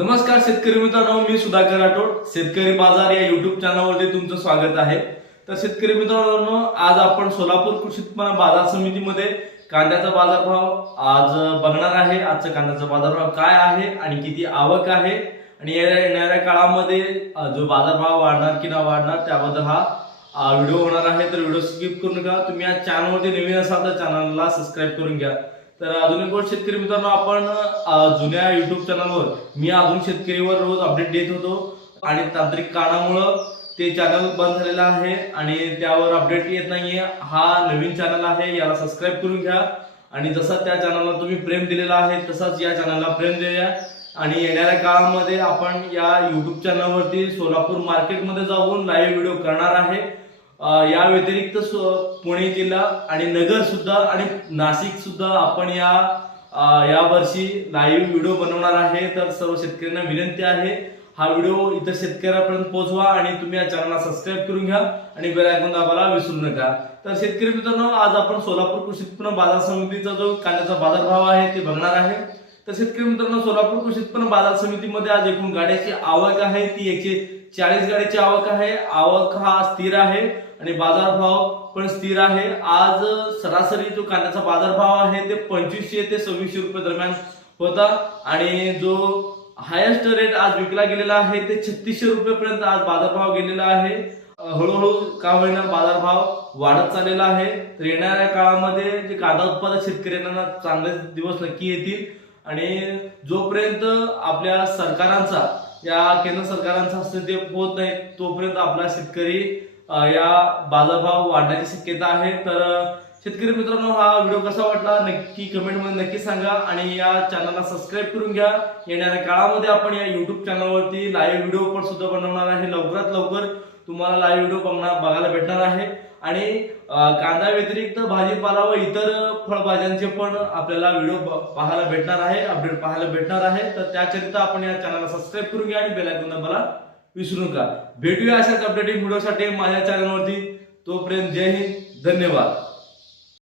नमस्कार शेतकरी मित्रांनो मी सुधाकर राठोड. शेतकरी बाजार या युट्यूब चॅनलवरती तुमचं स्वागत आहे. तर शेतकरी मित्रांनो आज आपण सोलापूर कृषी उत्पन्न बाजार समितीमध्ये कांद्याचा बाजारभाव आज बघणार आहे. आजचा कांद्याचा बाजारभाव काय आहे आणि किती आवक आहे? आणि येणाऱ्या काळामध्ये जो बाजारभाव वाढणार की ना वाढणार त्याबद्दल हा व्हिडिओ होणार आहे. तर व्हिडिओ स्किप करू नका. तुम्ही या चॅनलवरती नवीन असाल तर चॅनलला सबस्क्राईब करून घ्या. तर अजून एक गोष्ट शेतकरी मित्रांनो आपण जुन्या युट्यूब चॅनलवर मी अजून शेतकरीवर रोज अपडेट देत होतो. आणि तांत्रिक कारणामुळं ते चॅनल बंद झालेलं आहे आणि त्यावर अपडेट येत नाहीये. हा नवीन चॅनल आहे याला सबस्क्राईब करून घ्या. आणि जसा त्या चॅनलला तुम्ही प्रेम दिलेला आहे तसाच या चॅनलला प्रेम देऊया. आणि येणाऱ्या काळामध्ये आपण या युट्यूब चॅनलवरती सोलापूर मार्केटमध्ये जाऊन लाईव्ह व्हिडिओ करणार आहे. या व्यतिरिक्त पुणे जिल्हा आणि नगर सुद्धा आणि नाशिक सुद्धा आपण या यावर्षी या वर्षी लाईव्ह व्हिडिओ बनवणार आहे. तर सर्व शेतकऱ्यांना विनंती आहे हा व्हिडिओ इतर शेतकऱ्यापर्यंत पोहोचवा आणि तुम्ही या चॅनलला सबस्क्राईब करून घ्या आणि बेल आयकॉन दाबायला विसरू नका. तर शेतकरी मित्रांनो आज आपण सोलापूर कृषी उत्पन्न बाजार समितीचा जो कांद्याचा बाजारभाव आहे ते बघणार आहे. तर शेतकरी मित्रांनो सोलापूर कृषी उत्पन्न बाजार समितीमध्ये आज एकूण गाड्याची आवक आहे ती एकशे चाळीस गाड्याची आवक आहे. आवक हा स्थिर आहे आणि बाजारभाव पण स्थिर आहे. आज सरासरी जो कांद्याचा बाजारभाव आहे ते पंचवीसशे ते सव्वीसशे रुपये दरम्यान होता आणि जो हायेस्ट रेट आज विकला गेलेला आहे ते छत्तीसशे रुपयेपर्यंत आज बाजारभाव गेलेला आहे. हळूहळू का होईना बाजारभाव वाढत चाललेला आहे. तर येणाऱ्या काळामध्ये जे कांदा उत्पादक शेतकऱ्यांना चांगले दिवस नक्की येतील आणि जोपर्यंत आपल्या सरकारांचा या केंद्र सरकारांचा हस्तक्षेप होत नाही तोपर्यंत आपला शेतकरी या बाजारभाव वाढण्याची शक्यता आहे. तर शेतकरी मित्रांनो हा व्हिडिओ कसा वाटला नक्की कमेंटमध्ये नक्की सांगा आणि या चॅनलला सबस्क्राईब करून घ्या. येणाऱ्या काळामध्ये आपण या युट्यूब चॅनलवरती लाईव्ह व्हिडिओ पण सुद्धा बनवणार आहे. लवकरात लवकर तुम्हाला लाईव्ह व्हिडिओ बघणार बघायला भेटणार आहे. आणि कांदा व्यतिरिक्त भाजीपाला व इतर फळभाज्यांचे पण आपल्याला व्हिडिओ पाहायला भेटणार आहे अपडेट पाहायला भेटणार आहे. तर त्याकरिता आपण या चॅनलला सबस्क्राईब करून घ्या आणि बेल मला विसरू नका. भेटूया अशाच अपडेटिंग व्हिडिओसाठी माझ्या चॅनलवरती तोपर्यंत जय हिंद. धन्यवाद.